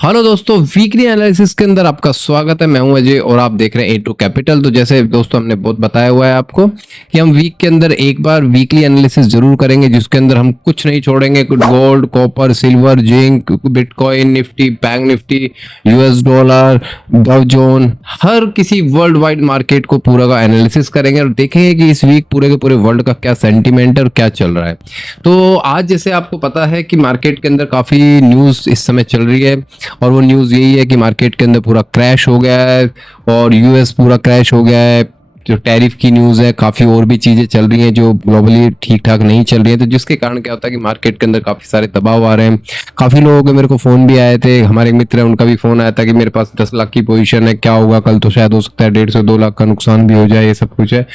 Hello दोस्तों, weekly analysis के अंदर आपका स्वागत है। मैं हूं अजय और आप देख रहे हैं A2 कैपिटल। तो जैसे दोस्तों हमने बहुत बताया हुआ है आपको कि हम वीक के अंदर एक बार वीकली एनालिसिस जरूर करेंगे, जिसके अंदर हम कुछ नहीं छोड़ेंगे। Gold, copper, silver, zinc, bitcoin, Nifty, bank Nifty, US dollar, डाउ जोन, हर किसी वर्ल्ड वाइड मार्केट को पूरा का एनालिसिस करेंगे और देखेंगे कि इस वीक पूरे के पूरे वर्ल्ड का क्या सेंटीमेंट है और क्या चल रहा है। तो आज जैसे आपको पता है कि मार्केट के अंदर काफी न्यूज इस समय चल रही है और वो न्यूज़ यही है कि मार्केट के अंदर पूरा क्रैश हो गया है और यूएस पूरा क्रैश हो गया है। जो टैरिफ की न्यूज़ है, काफ़ी और भी चीज़ें चल रही हैं जो ग्लोबली ठीक ठाक नहीं चल रही हैं। तो जिसके कारण क्या होता है कि मार्केट के अंदर काफ़ी सारे दबाव आ रहे हैं। काफ़ी लोगों के मेरे को फ़ोन भी आए थे, हमारे मित्र हैं उनका भी फ़ोन आया था कि मेरे पास 10 लाख की पोजीशन है, क्या होगा कल, तो शायद हो सकता है 1.5 से 2 लाख का नुकसान भी हो जाए, ये सब कुछ है।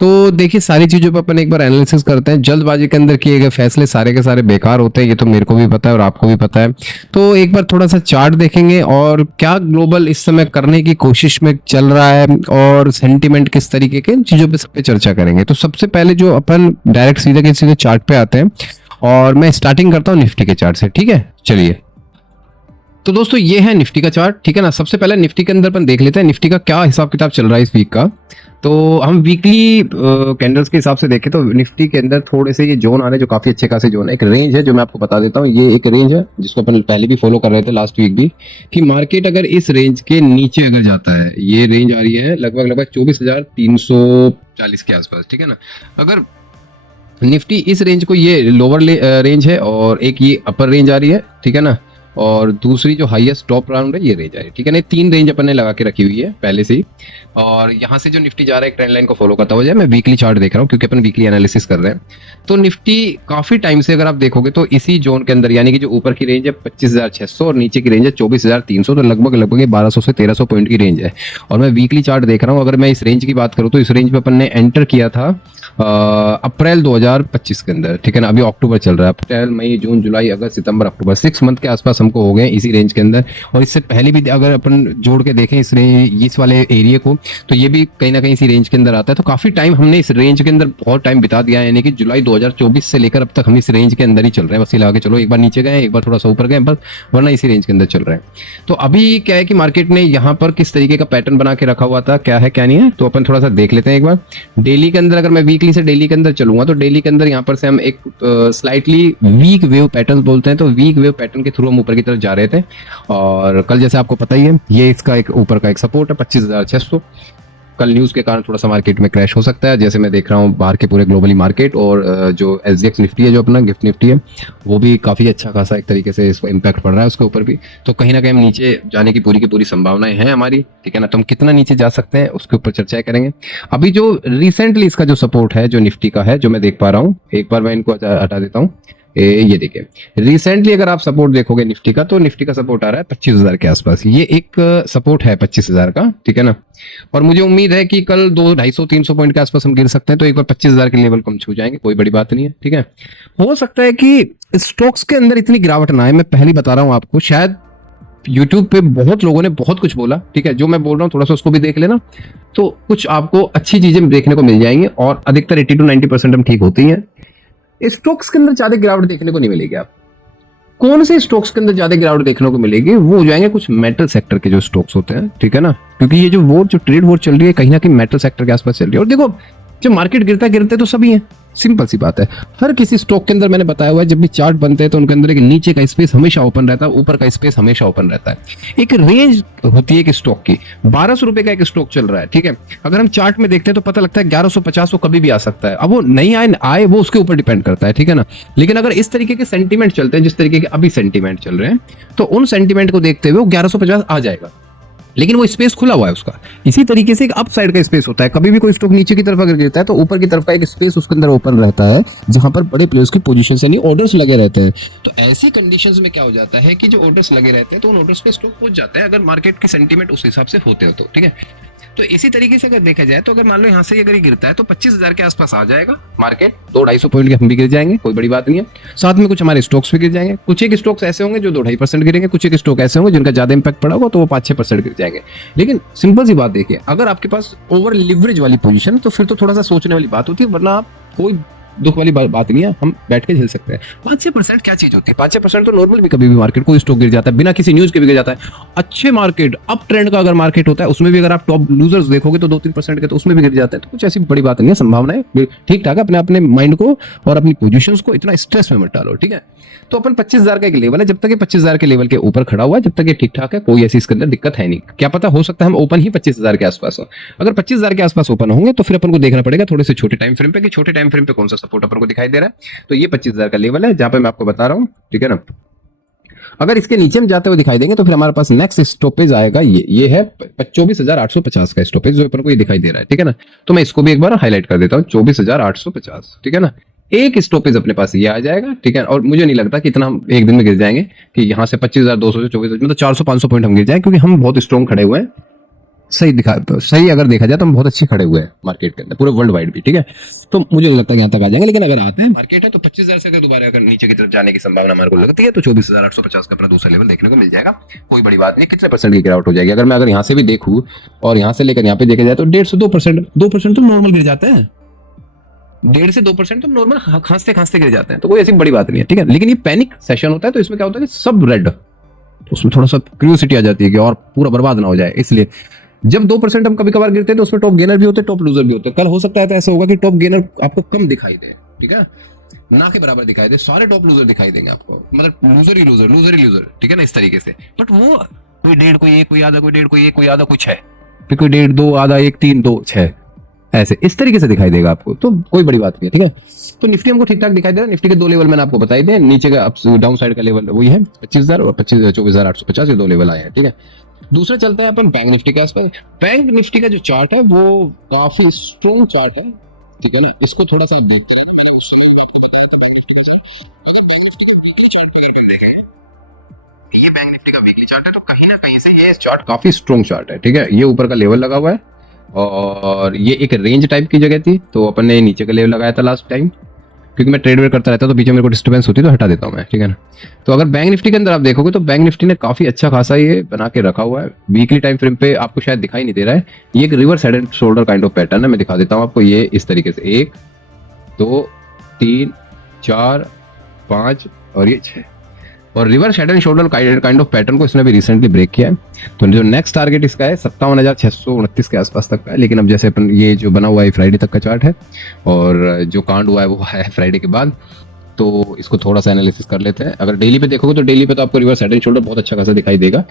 तो देखिए, सारी चीजों पर अपन एक बार एनालिसिस करते हैं। जल्दबाजी के अंदर किए गए फैसले सारे के सारे बेकार होते हैं, ये तो मेरे को भी पता है और आपको भी पता है। तो एक बार थोड़ा सा चार्ट देखेंगे और क्या ग्लोबल इस समय करने की कोशिश में चल रहा है और सेंटीमेंट किस तरीके के, इन चीजों पे सब पे चर्चा करेंगे। तो सबसे पहले जो अपन डायरेक्ट सीधे के सीधे चार्ट पे आते हैं और मैं स्टार्टिंग करता हूँ निफ्टी के चार्ट से। ठीक है, चलिए। तो दोस्तों ये है निफ्टी का चार्ट, ठीक है ना। सबसे पहले निफ्टी के अंदर अपन देख लेते हैं निफ्टी का क्या हिसाब किताब चल रहा है इस वीक का। तो हम वीकली कैंडल्स के हिसाब से देखें तो निफ्टी के अंदर थोड़े से ये जोन आ रहे हैं जो काफी अच्छे खासे जोन है। एक रेंज है जो मैं आपको बता देता हूँ, ये एक रेंज है जिसको अपन पहले भी फॉलो कर रहे थे लास्ट वीक भी, कि मार्केट अगर इस रेंज के नीचे अगर जाता है, ये रेंज आ रही है लगभग 24,340 के आसपास, ठीक है ना। अगर निफ्टी इस रेंज को, ये लोअर रेंज है और एक ये अपर रेंज आ रही है, ठीक है ना, और दूसरी जो हाईएस्ट टॉप राउंड है ये रेंज आ रही है, ठीक है ना। तीन रेंज अपन ने लगा के रखी हुई है पहले से ही। और यहाँ से जो निफ्टी जा रहा है एक ट्रेंड लाइन को फॉलो करता हुआ जाए। मैं वीकली चार्ट देख रहा हूँ क्योंकि अपन वीकली एनालिसिस कर रहे हैं। तो निफ्टी काफी टाइम से अगर आप देखोगे तो इसी जोन के अंदर, यानी कि जो ऊपर की रेंज है 25,600 और नीचे की रेंज है 24,300, तो लगभग 1200 से 1300 पॉइंट की रेंज है। और मैं वीकली चार्ट देख रहा हूँ। अगर मैं इस रेंज की बात करूँ तो इस रेंज पे अपन ने एंटर किया था अप्रैल 2025 के अंदर, ठीक है ना। अभी अक्टूबर चल रहा है, अप्रैल, मई, जून, जुलाई, अगस्त, सितंबर, अक्टूबर, 6 मंथ के आसपास हमको हो गए इसी रेंज के अंदर। और इससे पहले भी अगर अपन जोड़ के देखें इस वाले एरिया को, तो ये भी कहीं ना कहीं इसी रेंज के अंदर आता है। तो काफी टाइम हमने इस रेंज के अंदर बहुत टाइम बिता दिया है, यानी कि जुलाई 2024 से लेकर अब तक हम इस रेंज के अंदर ही चल रहे हैं। बस लगा के चलो, एक बार नीचे गए, एक बार थोड़ा सा ऊपर गए, बस, वरना इसी रेंज के अंदर चल रहे हैं। तो अभी क्या है कि मार्केट ने यहाँ पर किस तरीके का पैटर्न बना के रखा हुआ था, क्या है क्या नहीं है, तो अपन थोड़ा सा देख लेते हैं एक बार। डेली के अंदर अगर मैं वीकली से डेली के अंदर चलूंगा तो डेली के अंदर यहाँ पर से हम एक स्लाइटली वीक वेव पैटर्न बोलते हैं, तो वीक वेव पैटर्न के थ्रू हम ऊपर की तरफ जा रहे थे। और कल जैसे आपको पता ही है, ये इसका एक ऊपर का एक सपोर्ट है 25,600। कल न्यूज़ के कारण थोड़ा सा मार्केट में क्रैश हो सकता है, जैसे मैं देख रहा हूँ बाहर के पूरे ग्लोबली मार्केट। और जो SGX निफ्टी है, जो अपना गिफ्ट निफ्टी है, वो भी काफ़ी अच्छा खासा एक तरीके से इसको इम्पैक्ट पड़ रहा है उसके ऊपर भी। तो कहीं ना कहीं हम नीचे जाने की पूरी संभावनाएं हैं हमारी, ठीक है ना। तो हम कितना नीचे जा सकते हैं उसके ऊपर चर्चा करेंगे। अभी जो रिसेंटली इसका जो सपोर्ट है, जो निफ्टी का है, जो मैं देख पा रहा हूँ, एक बार मैं इनको हटा देता हूँ। ये देखिए, रिसेंटली अगर आप सपोर्ट देखोगे निफ्टी का, तो निफ्टी का सपोर्ट आ रहा है 25,000 के आसपास। ये एक सपोर्ट है 25,000 का, ठीक है ना। और मुझे उम्मीद है कि कल 200-250-300 पॉइंट के आसपास हम गिर सकते हैं, तो एक बार 25,000 के लेवल को हम छू जाएंगे, कोई बड़ी बात नहीं है, ठीक है। हो सकता है कि स्टॉक्स के अंदर इतनी गिरावट ना आए, मैं पहले बता रहा हूं आपको। शायद यूट्यूब पे बहुत लोगों ने बहुत कुछ बोला, ठीक है, जो मैं बोल रहा हूँ थोड़ा सा उसको भी देख लेना, तो कुछ आपको अच्छी चीजें देखने को मिल जाएंगी। और अधिकतर 80-90% हम ठीक होती हैं। स्टॉक्स के अंदर ज्यादा गिरावट देखने को नहीं मिलेगी। आप कौन से स्टॉक्स के अंदर ज्यादा गिरावट देखने को मिलेगी, वो हो जाएंगे कुछ मेटल सेक्टर के जो स्टॉक्स होते हैं, ठीक है ना। क्योंकि ये जो ट्रेड वॉर चल रही है कहीं ना कहीं मेटल सेक्टर के आसपास चल रही है। और देखो, जब मार्केट गिरते तो सभी हैं, सिंपल सी बात है। हर किसी स्टॉक के अंदर मैंने बताया हुआ है, जब भी चार्ट बनते हैं तो उनके अंदर एक नीचे का स्पेस हमेशा ओपन रहता है, ऊपर का स्पेस हमेशा ओपन रहता है। एक रेंज होती है एक स्टॉक की। 1200 रुपए का एक स्टॉक चल रहा है, ठीक है। अगर हम चार्ट में देखते हैं तो पता लगता है 1150 को कभी भी आ सकता है। अब वो नहीं आए वो उसके ऊपर डिपेंड करता है, ठीक है ना। लेकिन अगर इस तरीके के सेंटीमेंट चलते हैं, जिस तरीके के अभी सेंटीमेंट चल रहे हैं, तो उन सेंटीमेंट को देखते हुए वो 1150 आ जाएगा, लेकिन वो स्पेस खुला हुआ है उसका। इसी तरीके से एक अप साइड का स्पेस होता है। कभी भी कोई स्टॉक नीचे की तरफ अगर गिरता है तो ऊपर की तरफ का एक स्पेस उसके अंदर ओपन रहता है, जहां पर बड़े प्लेयर्स की पोजीशन यानी ऑर्डर्स लगे रहते हैं। तो ऐसी कंडीशंस में क्या हो जाता है कि जो ऑर्डर्स लगे रहते हैं तो उन ऑर्डर्स पे स्टॉक पहुंच जाता है, अगर मार्केट के सेंटीमेंट उस हिसाब से होते हो तो, ठीक है। तो इसी तरीके से अगर देखा जाए तो अगर मान लो यहाँ से अगर ये गिरता है तो 25,000 के आसपास आ जाएगा मार्केट। 200-250 पॉइंट के हम भी गिर जाएंगे, कोई बड़ी बात नहीं है। साथ में कुछ हमारे स्टॉक्स भी गिर जाएंगे। कुछ एक स्टॉक्स ऐसे होंगे जो 2-2.5% गिरेंगे, कुछ एक स्टॉक ऐसे होंगे जिनका ज्यादा इंपैक्ट पड़ा होगा तो वो 5-6% गिर जाएंगे। लेकिन सिंपल सी बात देखिए, अगर आपके पास ओवर लिवरेज वाली पोजीशन तो फिर तो थोड़ा सा सोचने वाली बात होती है, वरना आप कोई दुख वाली बात नहीं है, हम बैठ के झेल सकते हैं। 5-6% क्या चीज होती है, 5-6% तो नॉर्मल भी कभी भी मार्केट कोई स्टॉक गिर जाता है, बिना किसी न्यूज के भी गिर जाता है। अच्छे मार्केट अप ट्रेंड का अगर मार्केट होता है उसमें भी अगर आप टॉप लूजर्स देखोगे तो 2-3% के तो उसमें भी गिर जाते हैं। तो कुछ ऐसी बड़ी बात नहीं है, संभावना है, ठीक ठाक है। अपने अपने माइंड को और अपनी पोजीशंस को इतना स्ट्रेस में मत डालो, ठीक है। तो अपन 25,000 का एक लेवल है, जब तक ये 25,000 के लेवल के ऊपर खड़ा हुआ है, जब तक ये ठीक ठाक है, कोई ऐसी इसके अंदर दिक्कत है नहीं। क्या पता हो सकता है हम ओपन ही 25,000 के आसपास हो। अगर 25,000 के आसपास ओपन होंगे तो फिर अपन को देखना पड़ेगा थोड़े से छोटे टाइम फ्रेम पे कि छोटे टाइम फ्रेम पे कौन सा सपोर्ट अपन को दिखाई दे रहा है। तो ये 25,000 का लेवल है जहां पे मैं आपको बता रहा हूं, ठीक है ना। अगर इसके नीचे हम जाते हुए दिखाई देंगे तो फिर हमारे पास नेक्स्ट स्टॉपेज आएगा, ये है 24,850 का स्टॉपेज जो अपन को ये दिखाई दे रहा है, ठीक है ना। तो मैं इसको भी एक बार हाईलाइट कर देता हूँ, 24,850, ठीक है ना। एक स्टॉपेज अपने पास ये आ जाएगा, ठीक है। और मुझे नहीं लगता कि इतना हम एक दिन में गिर जाएंगे कि यहाँ से 25,200 से 24,000 मतलब 400-500 पॉइंट हम गिर जाएंगे, क्योंकि हम बहुत स्ट्रॉन्ग खड़े हुए हैं। सही अगर देखा जाए तो हम बहुत अच्छे खड़े हुए हैं मार्केट के अंदर, पूरे वर्ल्ड वाइड भी, ठीक है। तो मुझे नहीं लगता कि यहाँ तक आ जाएंगे, लेकिन अगर आते हैं मार्केट है तो 25,000 से अगर दोबारा अगर नीचे की तरफ जाने की संभावना हमारे को लगती है तो 24,850 का अपना दूसरा लेवल देखने को मिल जाएगा। कोई बड़ी बात नहीं, कितने परसेंट की गिरावट हो जाएगी। अगर यहाँ से भी देखूँ और यहाँ से लेकर यहाँ पे देखा जाए तो 1.5 से 2% तो नॉर्मल गिर जाते हैं। 1.5 से 2% तो नॉर्मल खांसते खांसते गिर जाते हैं, तो कोई ऐसी बड़ी बात नहीं है, ठीक है। लेकिन ये पैनिक सेशन होता है तो इसमें क्या होता है कि सब रेड, तो उसमें थोड़ा सा क्यूरियोसिटी आ जाती है कि और पूरा बर्बाद ना हो जाए। इसलिए जब 2% हम कभी कभार गिरते हैं तो उसमें टॉप गेनर भी होते हैं, टॉप लूजर भी होते हैं। कल हो सकता है तो ऐसा होगा कि टॉप गेनर आपको कम दिखाई दे, ठीक है, ना के बराबर दिखाई दे, सारे टॉप लूजर दिखाई देंगे आपको, मतलब लूजर ही लूजर, ठीक है ना, इस तरीके से। बट वो कोई 1.5, कोई 1, कोई आधा, कोई 1.5, कोई 1, कोई आधा, कुछ है, फिर कोई 1.5, 2, आधा, 1, 3, 2, 6 ऐसे इस तरीके से दिखाई देगा आपको, तो कोई बड़ी बात नहीं है, ठीक है। तो निफ्टी हमको ठीक ठाक दिखाई दे रहा है। निफ्टी के दो लेवल मैंने आपको बताई दे, नीचे का डाउन साइड का लेवल वही है 25,000 और 24,850, ये दो लेवल आए हैं, ठीक है। दूसरा चलता है अपन बैंक निफ्टी के आसपास। बैंक निफ्टी का जो चार्ट है वो काफी स्ट्रॉन्ग चार्ट है, ठीक है ना। इसको थोड़ा सा देखते हैं, मैंने उस समय आपको बताया था बैंक निफ्टी का चार्ट। अगर बैंक निफ्टी का वीकली चार्ट पर अपन देखें, ये बैंक निफ्टी का वीकली चार्ट है, तो कहीं ना कहीं से ये चार्ट काफी स्ट्रॉन्ग चार्ट है, ठीक है। ये ऊपर का लेवल लगा हुआ है और ये एक रेंज टाइप की जगह थी, तो अपन ने नीचे का लेवल लगाया था लास्ट टाइम, क्योंकि मैं ट्रेड वेड करता रहता तो बीच में मेरे को डिस्टर्बेंस होती तो हटा देता हूं मैं, ठीक है ना। तो अगर बैंक निफ्टी के अंदर आप देखोगे तो बैंक निफ्टी ने काफी अच्छा खासा ये बना के रखा हुआ है। वीकली टाइम फ्रेम पे आपको शायद दिखाई नहीं दे रहा है, ये एक reverse head and shoulder kind of pattern है। मैं दिखा देता हूं आपको, ये इस तरीके से 1, 2, 3, 4, 5 और ये 6, और reverse head and shoulder kind of pattern को इसने भी रिसेंटली ब्रेक किया है। तो जो नेक्स्ट टारगेट इसका है 57,629 के आसपास तक का है। लेकिन अब जैसे अपन ये जो बना हुआ है फ्राइडे तक का चार्ट है और जो कांड हुआ है वो है फ्राइडे के बाद, तो इसको थोड़ा सा एनालिसिस कर लेते हैं। अगर डेली पे देखोगे तो डेली पे तो आपको रिवर्स हेड एंड शोल्डर बहुत अच्छा खासा दिखाई देगा,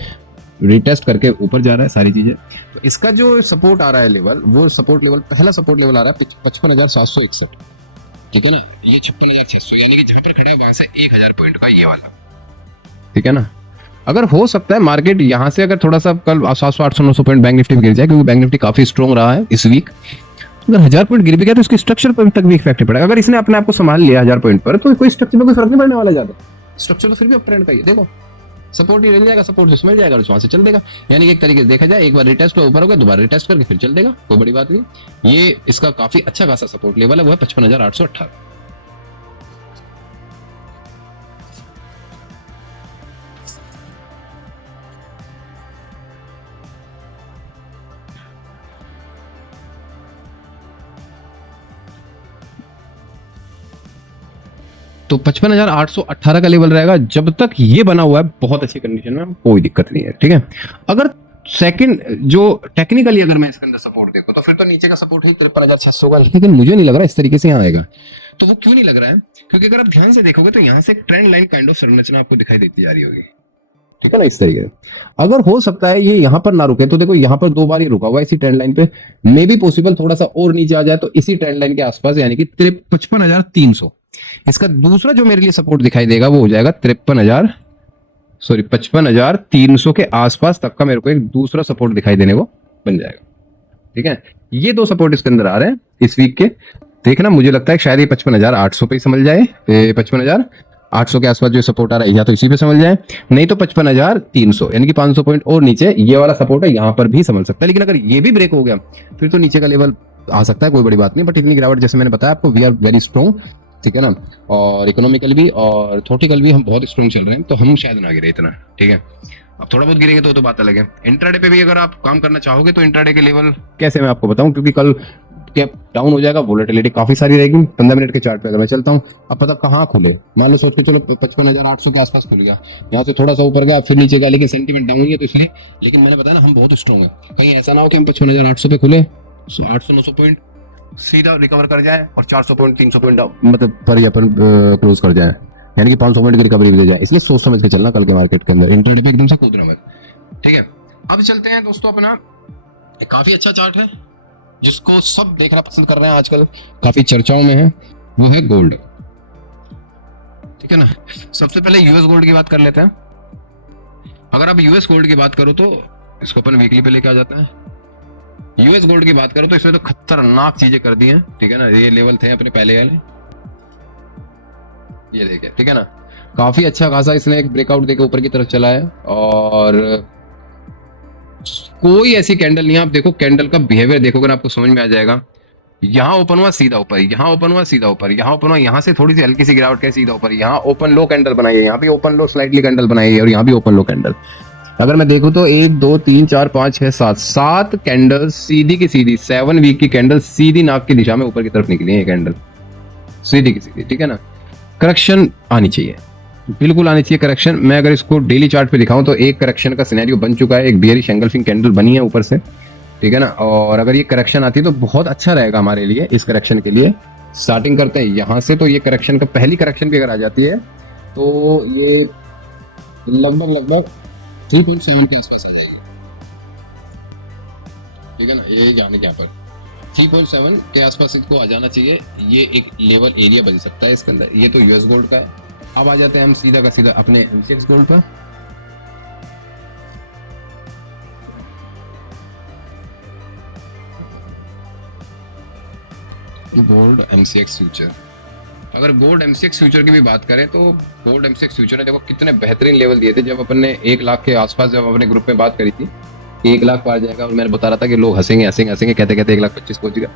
रिटेस्ट करके ऊपर जा रहा है सारी चीजें। तो इसका जो सपोर्ट आ रहा है लेवल, वो सपोर्ट लेवल, पहला सपोर्ट लेवल आ रहा है 55,761, ठीक है ना। ये 56,600 यानी कि जहां पर खड़ा है वहां से 1,000 पॉइंट का ये वाला, ठीक है ना। अगर हो सकता है मार्केट यहां से अगर थोड़ा सा कल 700, 800, 900 पॉइंट बैंक निफ्टी गिर जाए, क्योंकि बैंक निफ्टी काफी स्ट्रॉन्ग रहा है इस वीक। अगर 1,000 पॉइंट गिर भी गया तो इसके स्ट्रक्चर पर तक भी इफेक्ट पड़ेगा। अगर इसने अपने आप को संभाल लिया 1,000 पॉइंट पर, तो कोई स्ट्रक्चर में कोई फर्क नहीं पड़ने वाला ज्यादा। स्ट्रक्चर तो फिर भी अप ट्रेंड का ही देखो, सपोर्ट ही रह जाएगा, सपोर्ट से मिल जाएगा और वहां से चल देगा। यानी कि एक तरीके से देखा जाए, एक बार रिटेस्ट हुआ ऊपर हो गया, दोबारा रिटेस्ट करके फिर चल देगा, कोई बड़ी बात नहीं। ये इसका काफी अच्छा खासा सपोर्ट लेवल है, वो है 55,818। तो 55,818 का लेवल रहेगा। जब तक ये बना हुआ है बहुत अच्छी कंडीशन में, कोई दिक्कत नहीं है, ठीक है। अगर सेकंड जो टेक्निकली अगर मैं इसके अंदर सपोर्ट देखूं तो फिर तो नीचे का सपोर्ट है 53,600 का, लेकिन मुझे नहीं लग रहा इस तरीके से यहाँ आएगा। तो वो क्यों नहीं लग रहा है? क्योंकि अगर आप ध्यान से देखोगे तो यहाँ से एक ट्रेंड लाइन काइंड ऑफ संरचना आपको दिखाई देती जा रही होगी, ठीक है ना, इस तरीके से। अगर हो सकता है ये यहाँ पर ना रुके, तो देखो यहाँ पर 2 बार ये रुका हुआ है इसी ट्रेंड लाइन पे, मे भी पॉसिबल थोड़ा सा और नीचे आ जाए तो इसी ट्रेंड लाइन के आसपास, यानी कि 55,300। इसका दूसरा जो मेरे लिए सपोर्ट दिखाई देगा वो हो जाएगा 55,300 के आसपास तक का मेरे को एक दूसरा सपोर्ट दिखाई देने को बन जाएगा, ठीक है। ये 2 सपोर्ट इसके अंदर आ रहे हैं इस वीक के। देखना, मुझे लगता है शायद ये 55,800 पे ही समझ जाए, 55,800 के आसपास जो सपोर्ट आ रहा है या तो इसी पे समझ जाए, नहीं तो 55,300 यानी कि 500 पॉइंट और नीचे ये वाला सपोर्ट है, यहाँ पर भी समझ सकता है। लेकिन अगर ये भी ब्रेक हो गया फिर तो नीचे का लेवल आ सकता है, कोई बड़ी बात नहीं। बट इतनी गिरावट जैसे मैंने बताया आपको, वी आर वेरी स्ट्रॉन्ग, ठीक है ना, और इकोनॉमिकल भी और थॉटिकल भी हम बहुत स्ट्रॉन्ग चल रहे हैं, तो हम शायद ना गिरे इतना, ठीक है। अब थोड़ा बहुत गिरेंगे तो बात अलग है। इंट्राडे पे भी अगर आप काम करना चाहोगे तो इंट्राडे के लेवल कैसे मैं आपको बताऊं, क्योंकि कल कैप डाउन हो जाएगा, वोलेटिलिटी काफी सारी रहेगी। 15 मिनट के चार्ट पे अगर मैं चलता हूँ, अब पता कहाँ खुले, मान लो सोच के चलो 55,800 के आसपास खुल गया, यहाँ से थोड़ा सा ऊपर गया फिर नीचे गया, लेकिन सेंटीमेंट डाउन ही है तो इसलिए। लेकिन मैंने बताया ना हम बहुत स्ट्रॉन्ग है, कहीं ऐसा ना हो कि हम 55,800 पे खुले 800-900 पॉइंट सीधा रिकवर कर जाए और 400 पॉइंट 300 पॉइंट मतलब पर ही अपन क्लोज कर जाए, यानी कि 500 पॉइंट की रिकवरी भी दे जाए। इसलिए सोच समझ के चलना कल के मार्केट के अंदर, इंट्राडे पे एकदम से कूदना मत। ठीक है, अब चलते हैं दोस्तों अपना काफी अच्छा चार्ट है जिसको सब देखना पसंद कर रहे हैं आजकल, काफी चर्चाओं में है, वो है गोल्ड। ठीक है ना, सबसे पहले यूएस गोल्ड की बात कर लेते हैं। अगर आप यूएस गोल्ड की बात करो तो इसको अपन वीकली पे लेके आ जाता है। यूएस गोल्ड की बात करो तो इसमें तो खतरनाक चीजें कर दी हैं। ठीक है ना, ये लेवल थे अपने पहले वाले, ये देखिए। ठीक है ना, काफी अच्छा खासा इसने एक ब्रेकआउट देकर ऊपर की तरफ चला है और कोई ऐसी कैंडल नहीं है। आप देखो कैंडल का बिहेवियर देखोगे ना आपको समझ में आ जाएगा। यहाँ ओपन हुआ सीधा ऊपर, यहाँ ओपन हुआ सीधा ऊपर, यहाँ ओपन हुआ, यहाँ से थोड़ी सी हल्की सी गिरावट के सीधा ऊपर, यहाँ ओपन लो कैंडल बनाई है, यहाँ भी ओपन लो स्लाइटली कैंडल बनाई है और यहाँ भी ओपन लो कैंडल। अगर मैं देखूं तो 1 2 3 4 5 6 7 कैंडल सीधी की सीधी 7 वीक की कैंडल सीधी नाक की दिशा में ऊपर की तरफ निकली है ये कैंडल, सीधी की सीधी। ठीक है ना, करेक्शन आनी चाहिए, बिल्कुल आनी चाहिए करेक्शन। मैं अगर इसको डेली चार्ट पे दिखाऊं तो एक करेक्शन का सिनेरियो बन चुका है, एक बियरिश एंगल्फिंग कैंडल बनी है ऊपर से। ठीक है ना, और अगर ये करेक्शन आती है तो बहुत अच्छा रहेगा हमारे लिए। इस करेक्शन के लिए स्टार्टिंग करते हैं यहाँ से, तो ये करेक्शन का पहली करेक्शन भी अगर आ जाती है तो ये लगभग 3.7 के आसपास आ जाएगी। ठीक है ना, ये यानी यहाँ पर 3.7 के आसपास इसको आ जाना चाहिए। ये एक लेवल एरिया बन सकता है इसके अंदर। ये तो यूएस गोल्ड का है। अब आ जाते हैं हम सीधा का सीधा अपने एमसीएक्स गोल्ड पर। गोल्ड एमसीएक्स फ्यूचर, अगर गोल्ड एमसीएक्स फ्यूचर की भी बात करें तो गोल्ड एमसीएक्स फ्यूचर ने देखो कितने बेहतरीन लेवल दिए थे। जब अपन ने 1 लाख के आसपास जब अपने ग्रुप में बात करी थी कि 1 लाख पार जाएगा, और मैंने बता रहा था कि लोग हंसेंगे हंसेंगे हंसेंगे, कहते कहते 1,25,000 पहुंच गया।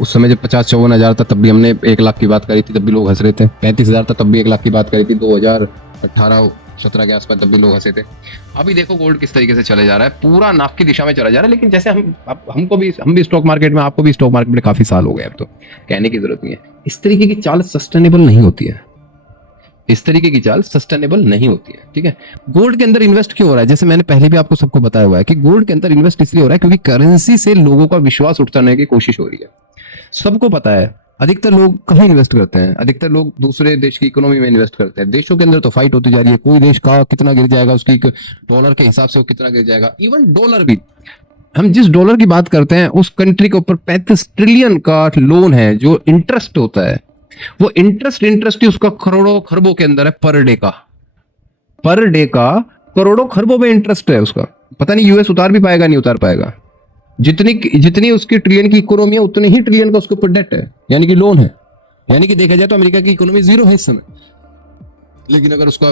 उस समय जब 50-54 था तब भी हमने 1 लाख की बात करी थी, तब भी लोग हंस रहे थे। 35,000 था तब भी 1 लाख की बात करी थी। 2018-17 के आसपास तब भी लोग हंसे थे। अभी देखो गोल्ड किस तरीके से चले जा रहा है, पूरा नाक की दिशा में चला जा रहा है। लेकिन जैसे हम भी स्टॉक मार्केट में, आपको भी स्टॉक मार्केट में काफी साल हो गए, अब तो कहने की जरूरत नहीं है। इस तरीके की चाल सस्टेनेबल नहीं होती है, इस तरीके की चाल सस्टेनेबल नहीं होती है। ठीक है, गोल्ड के अंदर इन्वेस्ट क्यों हो रहा है? जैसे मैंने पहले भी आपको सबको बताया हुआ है कि गोल्ड के अंदर इन्वेस्ट इसलिए हो रहा है क्योंकि करेंसी से लोगों का विश्वास उठाने की कोशिश हो रही है। सबको पता है अधिकतर लोग कहाँ इन्वेस्ट करते हैं, अधिकतर लोग दूसरे देश की इकोनॉमी में इन्वेस्ट करते हैं। देशों के अंदर तो फाइट होती जा रही है, कोई देश का कितना गिर जाएगा, उसकी डॉलर के हिसाब से वो कितना गिर जाएगा। इवन डॉलर भी, हम जिस डॉलर की बात करते हैं उस कंट्री के ऊपर 35 ट्रिलियन का लोन है जो इंटरेस्ट होता है। वो इंटरेस्ट ही उसका करोड़ों खरबों के अंदर है, पर डे का करोड़ों खरबों में इंटरेस्ट है उसका। पता नहीं यूएस उतार भी पाएगा नहीं उतार पाएगा। जितनी उसकी ट्रिलियन की इकोनॉमी है उतने ही ट्रिलियन का उसके ऊपर डेट है, यानी कि लोन है। यानी कि देखा जाए तो अमेरिका की इकोनॉमी 0 है इस समय, लेकिन अगर उसका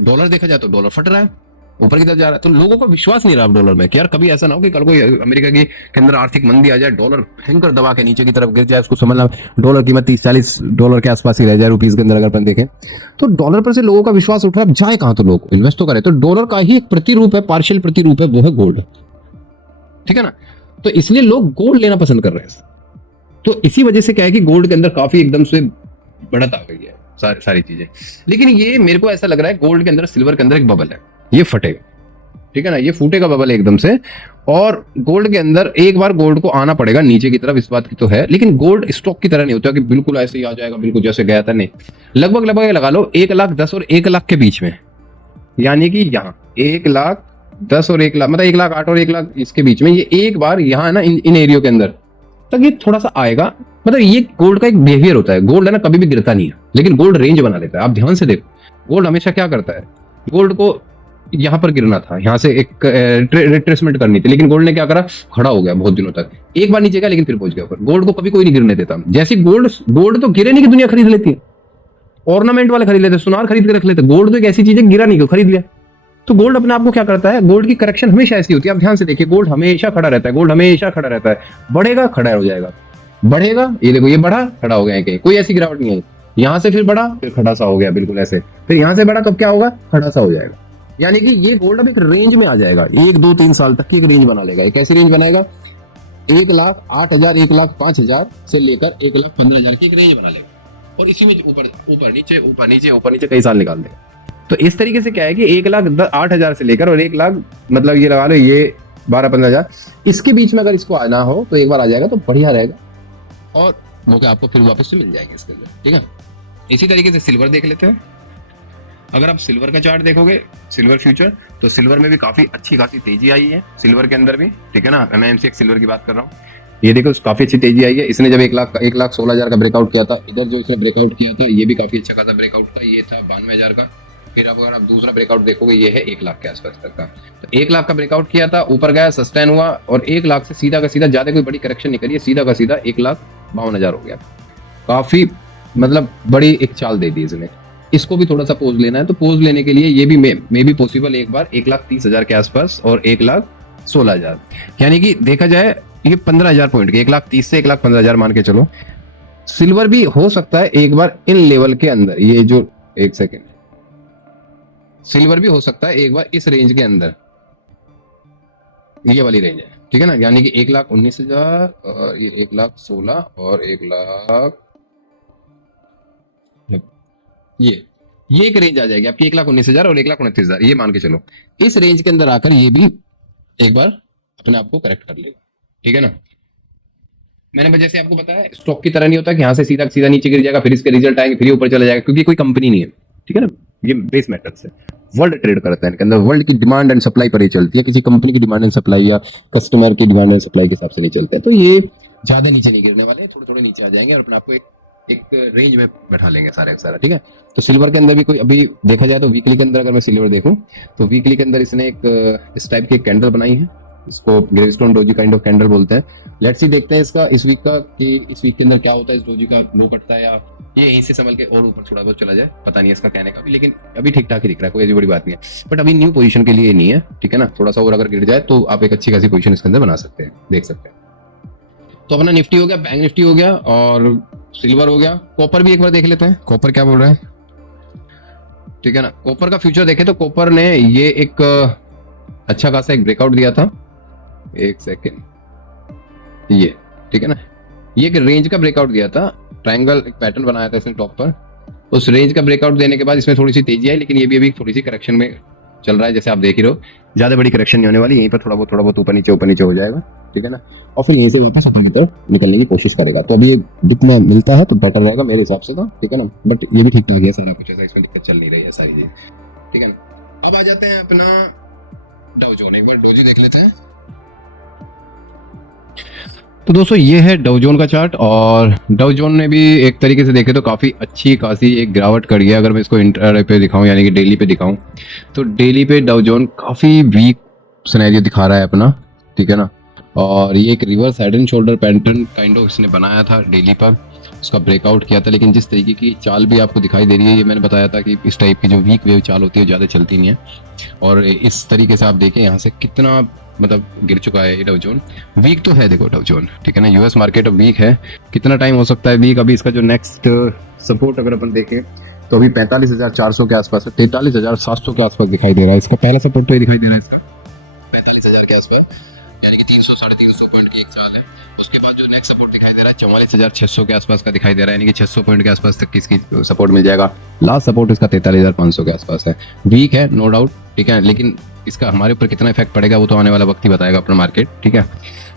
डॉलर देखा जाए तो डॉलर फट रहा है, ऊपर की तरफ जा रहा है। तो लोगों का विश्वास नहीं रहा डॉलर में कि यार कभी ऐसा ना हो कि कल को अमेरिका की के अंदर आर्थिक मंदी आ जाए, डॉलर भयंकर दबा के नीचे की तरफ गिर जाए। उसको समझना, डॉलर कीमत 30-40 डॉलर के आसपास ही रह जाए रुपीस के अंदर अगर अपन देखें तो डॉलर पर से लोगों का विश्वास उठ रहा है। अब जाए कहां, तो लोग इन्वेस्ट तो करें। तो डॉलर का ही एक प्रतिरूप है, पार्शियल प्रतिरूप है, वो है गोल्ड। ठीक है ना, तो इसलिए लोग गोल्ड लेना पसंद कर रहे हैं। तो इसी वजह से क्या है कि गोल्ड के अंदर काफी एकदम से बढ़त आ गई है सारी चीजें। लेकिन ये मेरे को ऐसा लग रहा है गोल्ड के अंदर, सिल्वर के अंदर एक बबल है, ये फटेगा। ठीक है ना, ये फूटेगा बबल एकदम से। और गोल्ड के अंदर एक बार गोल्ड को आना पड़ेगा नीचे की तरफ, इस बात की तो है। लेकिन गोल्ड स्टॉक की तरह नहीं होता कि बिल्कुल ऐसे ही आ जाएगा, बिल्कुल जैसे गया था, नहीं। लगभग लगा लो 1,10,000 और 1 लाख के बीच में, यानी कि यहाँ 1,10,000 और 1 लाख, मतलब 1,08,000 और 1 लाख इसके बीच में, ये एक बार यहाँ है ना इन एरियो के अंदर तक ये थोड़ा सा आएगा। मतलब ये गोल्ड का एक बिहेवियर होता है। गोल्ड है ना कभी भी गिरता नहीं है, लेकिन गोल्ड रेंज बना लेता है। आप ध्यान से देखो, गोल्ड हमेशा क्या करता है, गोल्ड को यहाँ पर गिरना था, यहाँ से एक रिट्रेसमेंट करनी थी, लेकिन गोल्ड ने क्या करा, खड़ा हो गया बहुत दिनों तक। एक बार नीचे गया लेकिन फिर पहुंच गया ऊपर। गोल्ड को कभी कोई नहीं गिरने देता। जैसे गोल्ड तो गिरे नहीं कि दुनिया खरीद लेती है, ऑर्नामेंट वाले खरीद लेते, सुनार खरीद के रख लेते। गोल्ड तो एक ऐसी चीज है, गिरा नहीं, खरीद लिया। तो गोल्ड अपने आप को क्या करता है, गोल्ड की करेक्शन हमेशा ऐसी होती है। आप ध्यान से देखिए, गोल्ड हमेशा खड़ा रहता है, गोल्ड हमेशा खड़ा रहता है। बढ़ेगा खड़ा हो जाएगा, बढ़ेगा, ये देखो ये बढ़ा खड़ा हो गया, कहीं कोई ऐसी गिरावट नहीं आई। यहां से फिर बढ़ा फिर खड़ा सा हो गया, बिल्कुल ऐसे। फिर यहां से बढ़ा, कब क्या होगा, खड़ा सा हो जाएगा। यानी कि ये गोल्ड अब एक रेंज में आ जाएगा, 1 2 3 साल तक की एक रेंज बना लेगा। एक ऐसी रेंज बनाएगा 1,08,000, 1,05,000 से लेकर 1,15,000 की एक रेंज बना लेगा और इसी में ऊपर ऊपर नीचे ऊपर नीचे ऊपर नीचे कई साल निकाल देगा। तो इस तरीके से क्या है कि 1,08,000 से लेकर और 1,00,000 मतलब ये लगा लो ये 12-15,000 इसके बीच में अगर इसको आना हो तो एक बार आ जाएगा तो बढ़िया रहेगा और वो क्या आपको फिर वापस से मिल जाएंगे इसके अंदर, ठीक है। इसी तरीके से सिल्वर देख लेते हैं। अगर आप सिल्वर का चार्ट देखोगे, सिल्वर फ्यूचर, तो सिल्वर में भी काफी अच्छी खासी तेजी आई है सिल्वर के अंदर भी, ठीक है ना। मैं एमसीएक्स सिल्वर की बात कर रहा हूँ, ये देखो काफी अच्छी तेजी आई है। इसने जब 1,16,000 का ब्रेकआउट किया था, इधर जो इसने ब्रेकआउट किया था ये भी काफी अच्छा खासा ब्रेकआउट था, ये था 92,000 का। फिर अब अगर आप दूसरा ब्रेकआउट देखोगे ये है 1,00,000 के आसपास तक का। तो 1,00,000 का ब्रेकआउट किया था, ऊपर गया, सस्टेन हुआ और 1,00,000 से सीधा का सीधा, ज्यादा कोई बड़ी करेक्शन नहीं करी, सीधा का सीधा 1,52,000 हो गया। काफी मतलब बड़ी एक चाल दे दी इसने। इसको भी थोड़ा सा पोज लेना है, तो पोज लेने के लिए ये भी मे भी पॉसिबल एक बार 1,30,000 के आसपास और 1,16,000, यानी कि देखा जाए ये 15,000 पॉइंट के 1,30,000 से 1,15,000 मान के चलो। सिल्वर भी हो सकता है एक बार इन लेवल के अंदर, ये जो एक सेकेंड, सिल्वर भी हो सकता है एक बार इस रेंज के अंदर, ये वाली रेंज है, ठीक है ना, यानी कि 1,19,000 और ये 1,16,000 और 1,00,000, ये एक रेंज आ जाएगी आपकी 1,19,000 और 1,29,000, ये मान के चलो। इस रेंज के अंदर आकर ये भी एक बार अपने आप को करेक्ट कर लेगा, ठीक है ना। मैंने जैसे आपको बताया स्टॉक की तरह नहीं होता कि यहाँ से सीधा सीधा नीचे गिर जाएगा फिर इसके रिजल्ट आएंगे फिर ऊपर चला जाएगा, क्योंकि कोई कंपनी नहीं है, ठीक है ना। ये बेस मेटल्स है, वर्ल्ड ट्रेड करता है, इनके अंदर वर्ल्ड की डिमांड एंड सप्लाई पर ही चलती है, किसी कंपनी की डिमांड एंड सप्लाई या कस्टमर की डिमांड एंड सप्लाई के हिसाब से नहीं चलता है। तो ये ज्यादा नीचे नहीं गिरने वाले, थोड़े थोड़े नीचे आ जाएंगे और अपने आपको एक रेंज में बैठा लेंगे सारा का सारा, ठीक है। तो सिल्वर के अंदर भी कोई अभी देखा जाए तो वीकली के अंदर अगर मैं सिल्वर देखूं तो वीकली के अंदर इसने एक इस टाइप की कैंडल बनाई है, इसको gravestone doji kind of candle बोलते हैं। लेट्स सी देखते हैं इसका इस वीक का कि इस वीक के अंदर क्या होता है, इस डोजी का लो कटता है या ये यहीं से संभल के और ऊपर थोड़ा बहुत चला जाए, पता नहीं इसका कहने का भी, लेकिन अभी ठीक ठाक ही दिख रहा है, कोई ऐसी बड़ी बात नहीं है। बट अभी न्यू पोजीशन के लिए नहीं है, ठीक है ना। थोड़ा सा और अगर गिर जाए तो आप एक अच्छी खासी पोजीशन इसके अंदर बना सकते हैं, देख सकते हैं। तो अपना निफ्टी हो गया, बैंक निफ्टी हो गया और सिल्वर हो गया। कॉपर भी एक बार देख लेते हैं, कॉपर क्या बोल रहा है, ठीक है ना। कॉपर का फ्यूचर देखे तो कॉपर ने ये एक अच्छा खासा एक ब्रेकआउट दिया था, एक सेकेंड, ये ठीक है ना, ये एक रेंज का ब्रेकआउट दिया था, ट्रायंगल एक पैटर्न बनाया था इसने टॉप पर। उस रेंज का ब्रेकआउट देने के बाद इसमें थोड़ी सी तेजी आई, लेकिन ये भी अभी थोड़ी सी करेक्शन में चल रहा है, जैसे आप देख ही रहे हो, ज्यादा बड़ी करेक्शन नहीं होने वाली, यहीं पर थोड़ा बहुत ऊपर नीचे हो जाएगा, ठीक है ना। और फिर यहीं से वापस ऊपर की तरफ निकलने की कोशिश करेगा। तो अभी जितना मिलता है तो बेटर रहेगा मेरे हिसाब से, तो ठीक है ना। बट ये भी ठीक ठाक है, सारा कुछ ऐसा इसमें दिक्कत चल नहीं रही है सारी चीज, ठीक है ना। अब आ जाते हैं अपना डाउ जोन, एक बार डोजी देख लेते हैं। तो दोस्तों ये है डाउ जोन का चार्ट और डाउ जोन ने भी एक तरीके से देखे तो काफ़ी अच्छी खासी एक गिरावट करी है। अगर मैं इसको इंट्राडे पे दिखाऊं यानी कि डेली पे दिखाऊं तो डेली पे डाउ जोन काफ़ी वीक सिनेरियो दिखा रहा है अपना, ठीक है ना। और ये एक reverse head and shoulder pattern kind of इसने बनाया था डेली पर, उसका ब्रेकआउट किया था, लेकिन जिस तरीके की चाल भी आपको दिखाई दे रही है, ये मैंने बताया था कि इस टाइप की जो वीक वेव चाल होती है ज़्यादा चलती नहीं है। और इस तरीके से आप देखें यहाँ से कितना मतलब गिर चुका है ये डाउ जोन, वीक तो है देखो डाउ जोन, ठीक है ना। यूएस मार्केट अब वीक है, कितना टाइम हो सकता है वीक। अभी इसका जो नेक्स्ट सपोर्ट अगर अपन देखें तो अभी 45,400 के आसपास है, 43,700 के आसपास दिखाई दे रहा है। इसका पहला सपोर्ट तो ये दिखाई दे रहा है इसका 45,000 के आसपास, यानी कि 300-350 पॉइंट की एक चाल है। उसके बाद जो नेक्स्ट सपोर्ट दिखाई दे रहा है 44,600 के आसपास का दिखाई दे रहा है, यानी कि 600 पॉइंट के आसपास तक की इसकी सपोर्ट मिल जाएगा। लास्ट सपोर्ट इसका 43,500 के आसपास है। वीक है नो डाउट, ठीक है, लेकिन इसका हमारे ऊपर कितना इफेक्ट पड़ेगा वो तो आने वाला वक्त ही बताएगा अपना मार्केट, ठीक है।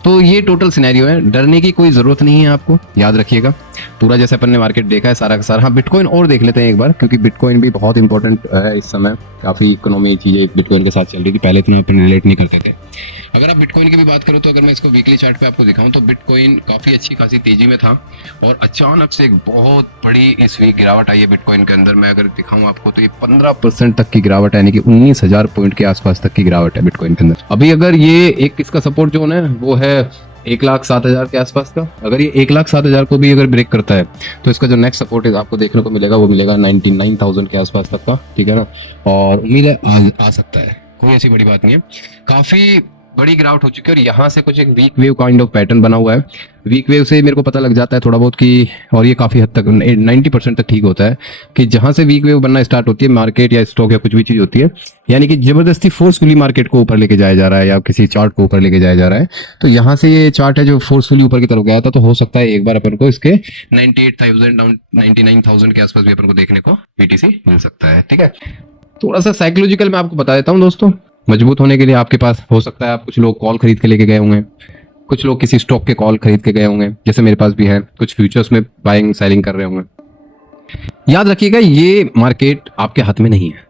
तो ये टोटल सिनेरियो है, डरने की कोई जरूरत नहीं है आपको, याद रखिएगा। पूरा जैसे अपन ने मार्केट देखा है सारा का सारा। हाँ, बिटकॉइन और देख लेते हैं एक बार, क्योंकि बिटकॉइन भी बहुत इंपॉर्टेंट है इस समय। काफी इकोनॉमी चीजें बिटकॉइन के साथ चल रही थी, पहले इतना अपन रिलेट नहीं करते थे। अगर आप बिटकॉइन की भी बात करो तो अगर मैं इसको वीकली चार्ट पे आपको दिखाऊं तो बिटकॉइन काफी अच्छी खासी तेजी में था और अचानक से एक बहुत बड़ी इस वीक गिरावट आई है बिटकॉइन के अंदर। मैं अगर दिखाऊं आपको तो ये 15% तक की गिरावट है, यानी कि 19,000 पॉइंट के आसपास तक की गिरावट है बिटकॉइन के अंदर। अभी अगर ये एक इसका सपोर्ट जोन है वो है 1,07,000 के आसपास का, अगर ये 1,07,000 को भी अगर ब्रेक करता है तो इसका जो नेक्स्ट सपोर्ट आपको देखने को मिलेगा वो मिलेगा 99,000 के आसपास तक का, ठीक है ना। और उम्मीद है आ सकता है, कोई ऐसी बड़ी बात नहीं है। काफी बड़ी गिरावट हो चुकी है और यहाँ से कुछ एक weak wave kind of pattern बना हुआ है। वीक वेव से मेरे को पता लग जाता है थोड़ा बहुत कि, और ये काफ़ी हद तक 90% तक ठीक होता है कि जहाँ से वीक वेव बनना स्टार्ट होती है मार्केट या स्टॉक या कुछ भी चीज़ होती है, यानी कि जबरदस्ती फोर्सफुली मार्केट को ऊपर लेके जाया जा रहा है या किसी चार्ट को ऊपर लेके जाया जा रहा है, तो यहाँ से ये चार्ट है जो फोर्सफुली ऊपर की तरफ गया था, तो हो सकता है एक बार अपन को इसके 98,000 डाउन 99,000 के आसपास भी अपन को देखने को BTC मिल सकता है। ठीक है, थोड़ा सा साइकोलॉजिकल मैं आपको बता देता हूँ दोस्तों। मजबूत होने के लिए आपके पास हो सकता है, आप कुछ लोग कॉल खरीद के लेके गए होंगे, कुछ लोग किसी स्टॉक के कॉल खरीद के गए होंगे, जैसे मेरे पास भी है, कुछ फ्यूचर्स में बाइंग सेलिंग कर रहे होंगे। याद रखिएगा ये मार्केट आपके हाथ में नहीं है।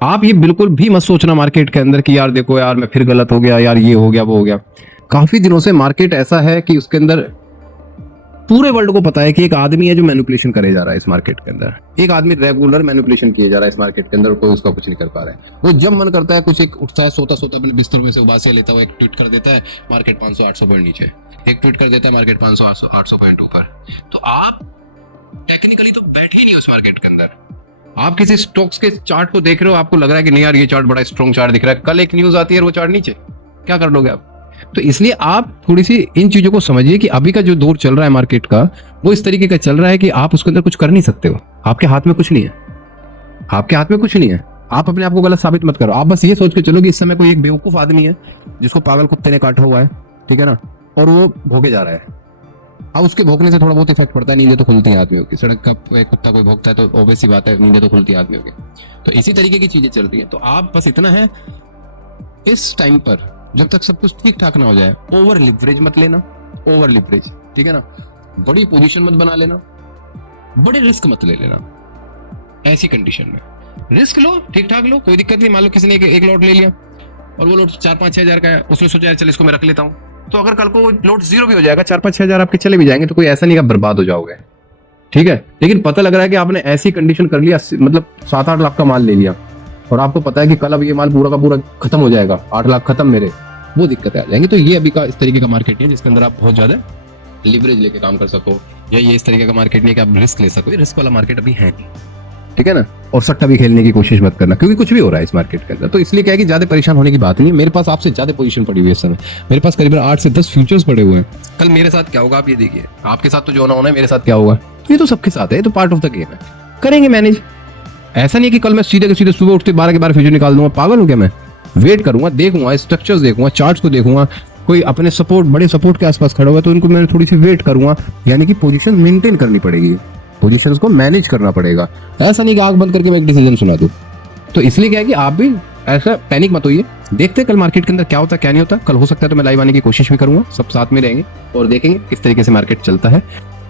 आप ये बिल्कुल भी मत सोचना मार्केट के अंदर कि यार देखो यार मैं फिर गलत हो गया, यार ये हो गया वो हो गया। काफी दिनों से मार्केट ऐसा है कि उसके अंदर पूरे वर्ल्ड को पता है कि एक आदमी है जो मैनिपुलेशन करे जा रहा है इस मार्केट के अंदर। एक आदमी रेगुलर मैनिपुलेशन किए जा रहा है इस मार्केट के अंदर, कोई उसका कुछ नहीं कर पा रहा है। वो जब मन करता है कुछ एक उठता है, सोता सोता अपने बिस्तर में से उबासिया लेता हुआ एक ट्वीट कर देता है, मार्केट 500-800 पॉइंट नीचे, एक ट्वीट कर देता है मार्केट 500-800 पॉइंट ऊपर। तो आप टेक्निकली तो बैठे ही नहीं उस मार्केट के अंदर। आप किसी स्टॉक्स के चार्ट को देख रहे हो, आपको लग रहा है कि नहीं यार ये चार्ट बड़ा स्ट्रॉन्ग चार्ट दिख रहा है, कल एक न्यूज आती है वो चार्ट नीचे, क्या कर लोगे आप? तो इसलिए आप थोड़ी सी इन चीजों को समझिए कि अभी का जो दौर चल रहा है मार्केट का, वो इस तरीके का चल रहा है कि आप उसके अंदर कुछ कर नहीं सकते हो। आपके हाथ में कुछ नहीं है, आपके हाथ में कुछ नहीं है। आप अपने आप को गलत साबित मत करो। आप बस ये सोच के चलो कि इस समय कोई एक बेवकूफ आदमी है जिसको पागल कुत्ते ने काटा हुआ है, ठीक है ना, और वो भोगे जा रहा है। अब उसके भोगने से थोड़ा बहुत इफेक्ट पड़ता है, नींदें तो खुलती हैं आदमियों की। सड़क का कुत्ता कोई भोगता है तो ऑब्वियस सी बात है नींदें तो खुलती है आदमियों की। तो इसी तरीके की चीजें चल रही है। तो आप बस इतना है, इस टाइम पर जब तक सब कुछ ठीक ठाक ना हो जाए, ओवर लिवरेज मत लेना, ओवर लिवरेज, ठीक है ना, बड़ी पोजीशन मत बना लेना, बड़े रिस्क मत ले लेना। ऐसी कंडीशन में रिस्क लो, ठीक ठाक लो, कोई दिक्कत नहीं। मान लो किसी ने एक लॉट ले लिया और वो लॉट 4-5-6 हजार का है, उसने सोचा यार चल इसको मैं रख लेता हूँ, तो अगर कल को वो लॉट जीरो भी हो जाएगा, 4-5-6 हजार आपके चले भी जाएंगे, तो कोई ऐसा नहीं कि बर्बाद हो जाओगे, ठीक है। लेकिन पता लग रहा है कि आपने ऐसी कंडीशन कर लिया, मतलब 7-8 लाख का माल ले लिया और आपको पता है कि कल अब ये माल पूरा का पूरा खत्म हो जाएगा, 8 लाख खत्म मेरे, वो दिक्कतें आ जाएंगी। तो ये अभी का इस तरीके का मार्केट है जिसके अंदर आप बहुत ज्यादा लिवरेज लेके काम कर सको, या ये इस तरीके का मार्केट नहीं कि आप रिस्क ले सको। ये रिस्क वाला मार्केट अभी है नहीं, ठीक है ना। और सट्टा भी खेलने की कोशिश मत करना, क्योंकि कुछ भी हो रहा है इस मार्केट के अंदर। तो इसलिए क्या है कि ज्यादा परेशान होने की बात नहीं है। मेरे पास आपसे ज्यादा पोजीशन पड़ी हुई है इस समय, मेरे पास करीबन 8 से 10 फ्यूचर्स पड़े हुए हैं। कल मेरे साथ क्या होगा आप ये देखिए, आपके साथ तो जो होना है, मेरे साथ क्या होगा, तो ये तो सबके साथ है, ये तो पार्ट ऑफ द गेम है, करेंगे मैनेज। ऐसा नहीं है कि कल मैं सीधे के सीधे सुबह उठते 12 के 12 फ्यूचर निकाल दूंगा, पागल हूं क्या मैं? वेट करूंगा, देखूंगा, स्ट्रक्चर्स देखूंगा, चार्ट्स को देखूंगा, कोई अपने सपोर्ट, बड़े सपोर्ट के आसपास खड़ा हुआ तो उनको मैं थोड़ी सी वेट करूंगा, यानी कि पोजीशन मेंटेन करनी पड़ेगी, पोजीशंस को मैनेज करना पड़ेगा। ऐसा नहीं कि आंख बंद करके मैं एक डिसीजन सुना दूं। तो इसलिए क्या है कि आप भी ऐसा पैनिक मत होइए, देखते हैं कल मार्केट के अंदर क्या होता है क्या नहीं होता। कल हो सकता है तो मैं लाइव आने की कोशिश भी करूंगा, सब साथ में रहेंगे और देखेंगे किस तरीके से मार्केट चलता है।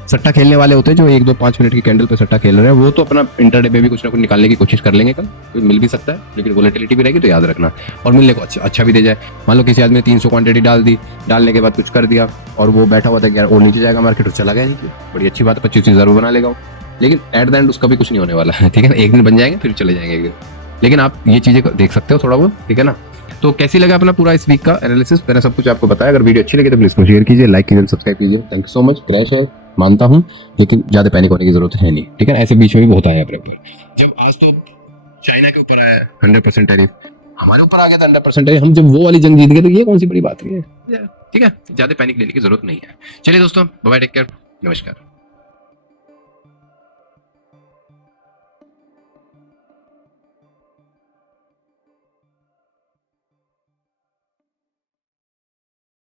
सट्टा खेलने वाले होते हैं जो 1-2-5 मिनट की कैंडल पे सट्टा खेल रहे हैं, वो तो अपना इंटरडे पे भी कुछ ना कुछ निकालने की कोशिश कर लेंगे, कल कोई मिल भी सकता है, लेकिन वोलेटिलिटी भी रहेगी तो याद रखना, और मिलने को अच्छा भी दे जाए। मान लो किसी आदमी ने 300 क्वांटिटी डाल दी, डालने के बाद कुछ कर दिया और वो बैठा हुआ था कि यार और नीचे जाएगा मार्केट, और चला गया नीचे, बड़ी अच्छी बात है, 25,000 बना लेगा, लेकिन एट द एंड उसका भी कुछ नहीं होने वाला है, ठीक है ना। एक दिन बन जाएंगे फिर चले जाएंगे, लेकिन आप ये चीजें देख सकते हो थोड़ा बहुत, ठीक है ना। तो कैसी लगा अपना पूरा इस वीक का एनालिसिस, मैंने सब कुछ आपको बताया। अगर वीडियो अच्छी लगी तो प्लीज इसको शेयर कीजिए, लाइक कीजिए, सब्सक्राइब कीजिए। Thank you so much. Crash है मानता हूँ, लेकिन ज्यादा पैनिक होने की जरूरत है नहीं, ठीक है। ऐसे बीच में भी बहुत आया अपने ऊपर, जब आज तो चाइना के ऊपर आया 100% टैरिफ, हमारे ऊपर आ गया था 100% टैरिफ, हम जब वो वाली जंग जीत गए तो ये कौन सी बड़ी बात है, ठीक है। ज्यादा पैनिक लेने की जरूरत नहीं है। चलिए दोस्तों, बाय बाय, टेक केयर, नमस्कार।